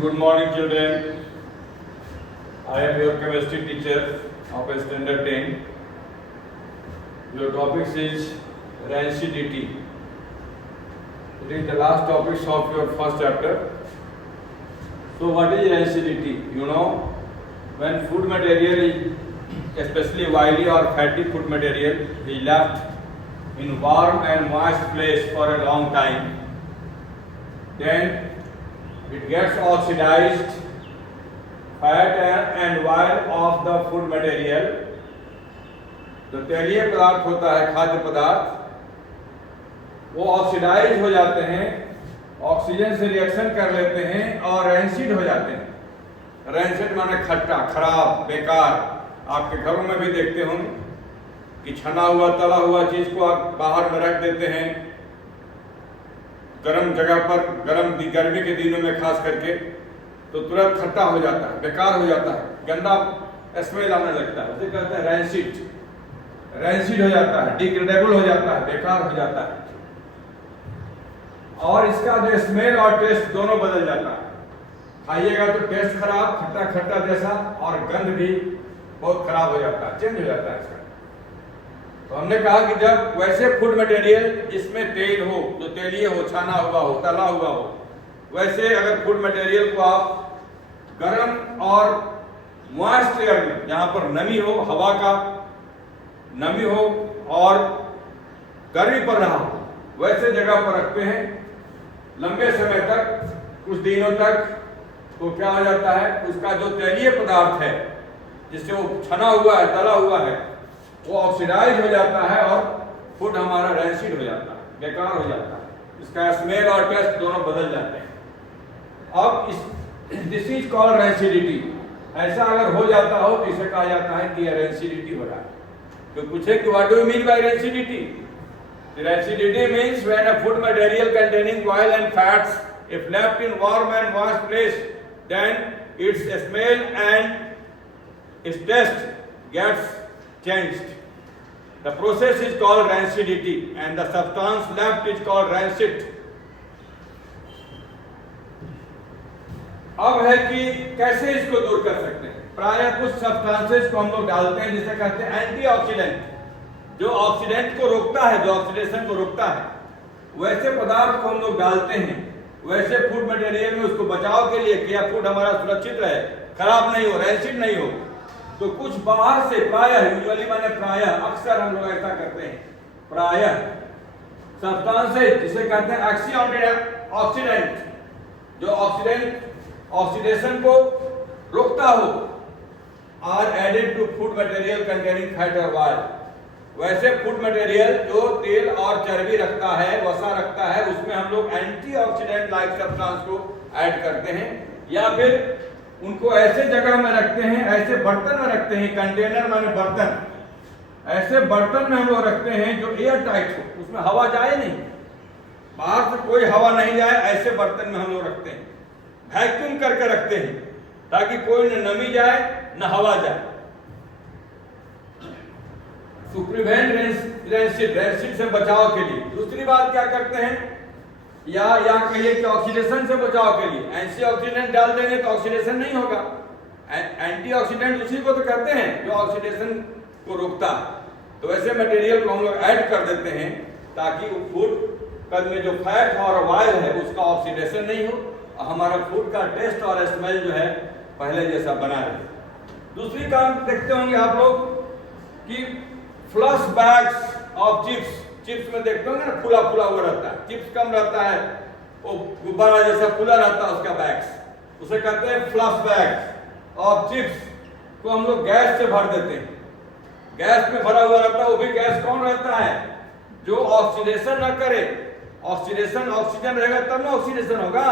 Good morning, children. I am your chemistry teacher of standard 10. Your topic is rancidity. It is the last topic of your first chapter. So, what is rancidity? You know, when food material, especially oily or fatty food material, is left in warm and moist place for a long time, then it gets oxidized. Fat and oil of the food material, जो तैलीय पदार्थ होता है, खाद्य पदार्थ, वो oxidise हो जाते हैं, ऑक्सीजन से रिएक्शन कर लेते हैं और रैंसिड हो जाते हैं। रैंसिड माने खट्टा, खराब, बेकार। आपके घरों में भी देखते होंगे कि छना हुआ तला हुआ चीज को आप बाहर में रख देते हैं गर्म जगह पर, गर्मी के दिनों में खास करके, तो तुरंत खट्टा हो जाता है, बेकार हो जाता है, गंदा स्मेल आने लगता है, उसे कहते हैं रैंसिड। रैंसिड हो जाता है, डिग्रेडेबल हो जाता है, बेकार हो जाता है, और इसका जो स्मेल और टेस्ट दोनों बदल जाता है। खाइएगा तो टेस्ट खराब, खट्टा खट्टा जैसा, और गंध भी बहुत खराब हो जाता है, चेंज हो जाता है इसका। तो हमने कहा कि जब वैसे फूड मटेरियल जिसमें तेल हो, जो तेलीय हो, छाना हुआ हो, तला हुआ हो, वैसे अगर फूड मटेरियल को आप गर्म और मॉइस्ट एयर में, जहां पर नमी हो, हवा का नमी हो और गर्मी पड़ रहा हो, वैसे जगह पर रखते हैं लंबे समय तक, कुछ दिनों तक, तो क्या हो जाता है, उसका जो तैलीय पदार्थ है जिससे वो छना हुआ है, तला हुआ है, वो ऑक्सीडाइज हो जाता है और फूड हमारा रैंसिड हो जाता है, बेकार हो जाता है, इसका स्मेल और टेस्ट दोनों बदल जाते हैं। अब दिस इज कॉल्ड रैंसिडिटी। ऐसा अगर हो जाता हो तो इसे कहा जाता है कि रैंसिडिटी हो रहा है। तो पूछे कि what do you mean by rancidity? Rancidity means when a food material containing oil and fats, if left in warm and moist place, then its smell and its taste gets changed. The process is called rancidity, and the substance left is called rancid. अब है कि कैसे इसको दूर कर सकते हैं। प्रायः कुछ सब्सटेंसेस को हम लोग डालते हैं जिसे कहते हैं एंटीऑक्सीडेंट, जो ऑक्सीडेंट को रोकता है, जो ऑक्सीडेशन को रोकता है, वैसे पदार्थ को हम लोग डालते हैं वैसे फूड मटेरियल में, उसको बचाव के लिए कि यह फूड हमारा सुरक्षित रहे, खराब नहीं हो, रैंसिड नहीं हो। तो कुछ बाहर से, प्रायः, यूजुअली माने प्रायः, अक्सर हम लोग ऐसा करते हैं, प्रायः सब्सटेंसेस जिसे कहते हैं एंटी ऑक्सीडेंट, जो ऑक्सीडेशन को रोकता हो, are added to food material containing fat और ऑयल। वैसे फूड मटेरियल जो तेल और चर्बी रखता है, वसा रखता है, उसमें हम लोग एंटीऑक्सीडेंट लाइक सब्सटेंस को ऐड करते हैं, या फिर उनको ऐसे जगह में रखते हैं, ऐसे बर्तन में रखते हैं, कंटेनर माने बर्तन, ऐसे बर्तन में हम लोग रखते हैं जो एयर टाइट हो, उसमें हवा जाए नहीं, बाहर से कोई हवा नहीं जाए, ऐसे बर्तन में हम लोग रखते हैं, वैक्यूम करके रखते हैं ताकि कोई न नमी जाए न हवा जाए। टू प्रिवेंट रैंसिड से बचाव के लिए। दूसरी बात क्या करते हैं, या कहिए कि ऑक्सीडेशन से बचाव के लिए एंटीऑक्सीडेंट डाल देंगे तो ऑक्सीडेशन नहीं होगा। एंटीऑक्सीडेंट उसी को तो कहते हैं जो ऑक्सीडेशन को रोकता है। तो वैसे मटेरियल को हम लोग ऐड कर देते हैं ताकि वो फूड में जो फैट और ऑयल है उसका ऑक्सीडेशन नहीं हो, और हमारा फूड का टेस्ट और स्मेल जो है पहले जैसा बना रहे। दूसरी काम देखते होंगे आप लोग कि फ्लश बैग्स ऑफ चिप्स में देखते होंगे ना, फूला फूला हुआ रहता है, चिप्स कम रहता है, वो गुब्बारा जैसा फूला रहता है उसका बैग्स, उसे कहते हैं फ्लश बैग्स ऑफ चिप्स को हम लोग गैस से भर देते हैं। गैस में भरा हुआ रहता है, वो भी गैस कौन रहता है, जो ऑक्सीडेशन न करे। ऑक्सीजन रहेगा तब ना ऑक्सीडेशन होगा,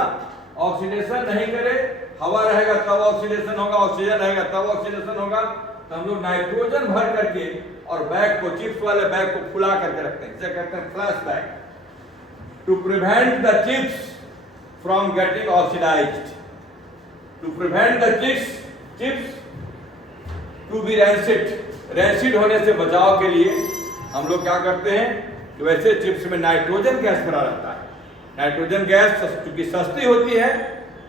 ऑक्सीडेशन नहीं करे, हवा रहेगा तब ऑक्सीडेशन होगा, ऑक्सीजन रहेगा तब ऑक्सीडेशन होगा। तो हम लोग नाइट्रोजन भर करके और बैग को, चिप्स वाले बैग को फुला करके रखते हैं, इसे कहते हैं flush bag, to prevent the chips from getting oxidised, to prevent the chips to be rancid होने से बचाव के लिए हम लोग क्या करते हैं कि वैसे चिप्स में नाइट्रोजन गैस भरा रहता है। नाइट्रोजन गैस चूंकि सस्ती होती है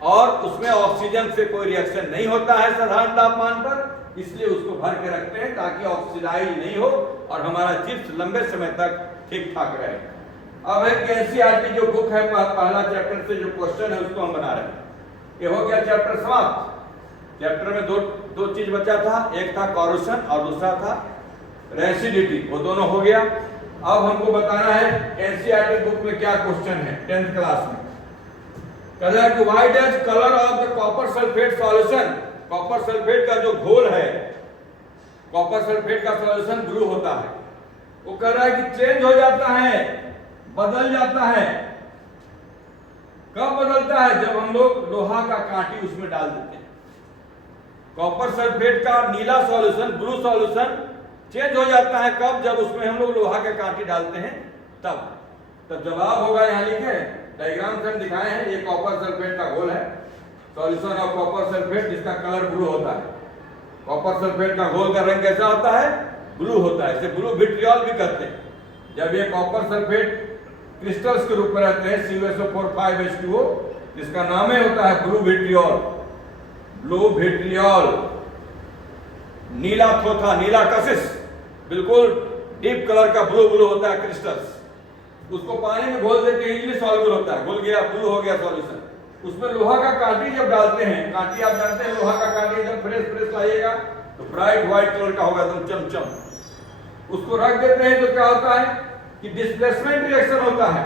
और उसमें ऑक्सीजन से कोई रिएक्शन नहीं होता है साधारण तापमान पर, इसलिए उसको भर के रखते हैं ताकि ऑक्सीडाइज नहीं हो और हमारा चिप्स लंबे समय तक ठीक ठाक रहे। अब एक एनसीईआरटी जो बुक है पहला चैप्टर से जो क्वेश्चन है उसको हम बना रहे हैं। ये हो गया चैप्टर समाप्त। चैप्टर में दो चीज बचा था, एक था कॉरोशन और दूसरा था रेसिडिटी, वो दोनों हो गया। अब हमको बताना है एनसीईआरटी बुक में क्या क्वेश्चन है 10th क्लास में। कह रहा है कि why does colour of the copper sulphate solution, copper sulphate का जो घोल है, कॉपर सल्फेट का सॉल्यूशन ब्लू होता है। वो कह रहा है कि चेंज हो जाता है, बदल जाता है। कब बदलता है? जब हम लोग लोहा का कांटी उसमें डाल देते हैं। कॉपर सल्फेट का नीला सॉल्यूशन, ब्लू सॉल्यूशन चेंज हो जाता है कब? जब उसमें हम लोग लोहा के कांटी डालते हैं तब। तो जवाब होगा, यहां लिखे डायग्राम से हम दिखाए हैं, ये कॉपर सल्फेट का घोल है, सॉल्यूशन ऑफ कॉपर सल्फेट, जिसका कलर ब्लू होता है। कॉपर सल्फेट का घोल का रंग कैसा होता है? ब्लू होता है। इसे ब्लू विट्रियोल भी कहते हैं। जब ये कॉपर सल्फेट क्रिस्टल्स के रूप में रहते हैं CuSO4 जिसका नाम ही होता है ब्लू विट्रियोल। ब्लू विट्रियोल, नीला थोथा, नीला कशिश, बिल्कुल डीप कलर का ब्लू होता है क्रिस्टल्स। उसको पानी में घोल देते हैं, इजीली सॉल्युबल होता है, घुल गया, ब्लू हो गया सॉल्यूशन। उसमें लोहा का कांटी जब डालते हैं, कांटी आप जानते हैं, लोहा का कांटी जब फ्रेश लाइएगा तो ब्राइट व्हाइट कलर का होगा, एकदम चमचम। उसको रख देते हैं तो क्या होता है कि डिस्प्लेसमेंट रिएक्शन होता है।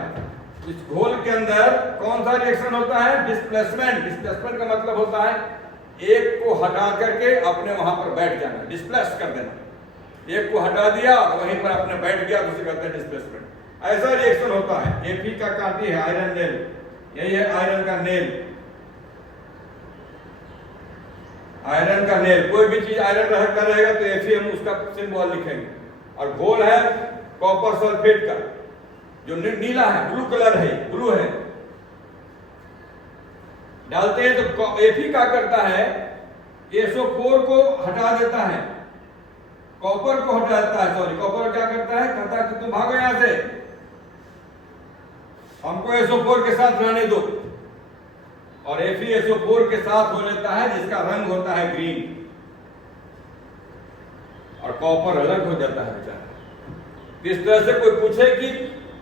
इस घोल के अंदर कौन सा रिएक्शन होता है? डिस्प्लेसमेंट। डिस्प्लेसमेंट का मतलब होता है एक को हटा करके अपने वहां पर बैठ जाना, डिस्प्लेस कर देना। एक को हटा दिया वहीं पर अपने बैठ गया, उसे कहते हैं डिस्प्लेसमेंट। ऐसा रिएक्शन होता है। Fe का कांटी है आयरन नेल, यही है आयरन का नेल। आयरन का नेल, कोई भी चीज आयरन का रहेगा तो Fe हम उसका सिंबल लिखेंगे। और घोल है कॉपर सल्फेट का जो नीला है, ब्लू कलर है, ब्लू है। डालते हैं तो Fe क्या करता है? SO4 को हटा देता है, कॉपर को हटा देता है। सॉरी, कॉपर क्या करता है? कहता है कि तुम भागो यहां से, हमको SO4 के साथ रहने दो। और FeSO4 के साथ हो लेता है, जिसका रंग होता है ग्रीन, और कॉपर अलग हो जाता है बेचारा। इस तरह से कोई पूछे कि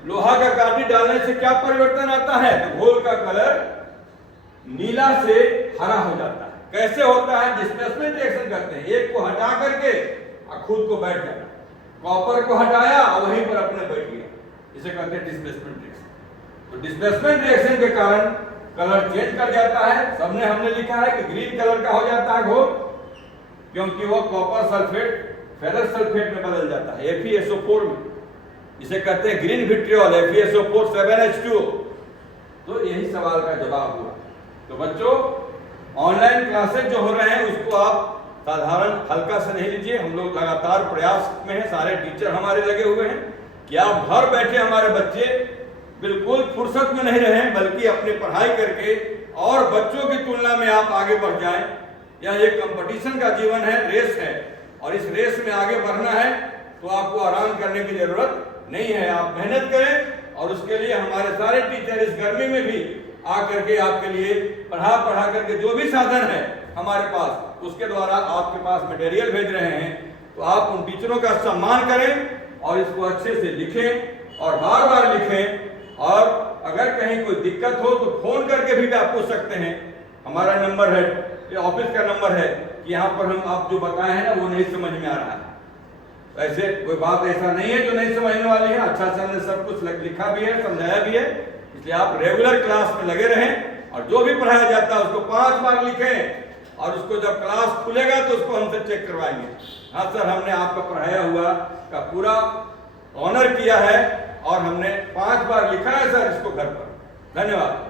लोहा का कांटी डालने से क्या परिवर्तन आता है, तो घोल का कलर नीला से हरा हो जाता है। कैसे होता है? डिस्प्लेसमेंट रिएक्शन करते हैं। एक को हटा करके और खुद को बैठ जाना, कॉपर को हटाया और वहीं पर अपने बैठ गया, इसे कहते हैं डिस्प्लेसमेंट रिएक्शन। तो डिस्प्लेसमेंट रिएक्शन के कारण कलर चेंज कर जाता है। हमने लिखा है कि ग्रीन कलर का हो जाता है घोल, क्योंकि वो कॉपर सल्फेट फेरस सल्फेट में बदल जाता है, FeSO4 में। इसे कहते हैं ग्रीन विट्रियोल, FeSO4 7H2O। तो यही सवाल का जवाब हुआ। तो बच्चों, ऑनलाइन क्लासेस जो हो रहे हैं उसको आप साधारण हल्का से नहीं लीजिए। हम लोग लगातार प्रयास में हैं, सारे टीचर हमारे लगे हुए हैं कि आप घर बैठे हमारे बच्चे बिल्कुल फुर्सत में नहीं रहें, बल्कि अपनी पढ़ाई करके और बच्चों की तुलना में आप आगे बढ़ जाएं। यह एक कंपटीशन का जीवन है, रेस है, और इस रेस में आगे बढ़ना है तो आपको आराम करने की जरूरत नहीं है। आप मेहनत करें, और उसके लिए हमारे सारे टीचर इस गर्मी में भी आकर के आपके लिए पढ़ा करके जो भी साधन है हमारे पास, उसके द्वारा आपके पास मटेरियल भेज रहे हैं। तो आप उन टीचरों का सम्मान करें और इसको अच्छे से लिखें और बार बार लिखें। और अगर कहीं कोई दिक्कत हो तो फोन करके भी आप पूछ सकते हैं। हमारा नंबर है, ये ऑफिस का नंबर है, कि यहाँ पर हम आप जो बताए हैं ना वो नहीं समझ में आ रहा है। ऐसे कोई बात ऐसा नहीं है जो नहीं समझने वाली है। अच्छा से हमने सब कुछ लिखा भी है, समझाया भी है। इसलिए आप रेगुलर क्लास में लगे रहें और जो भी पढ़ाया जाता है उसको 5 बार लिखें, और उसको जब क्लास खुलेगा तो उसको हमसे चेक करवाएंगे। हाँ सर, हमने आपका पढ़ाया हुआ का पूरा ऑनर किया है और हमने 5 बार लिखा है सर इसको घर पर। धन्यवाद।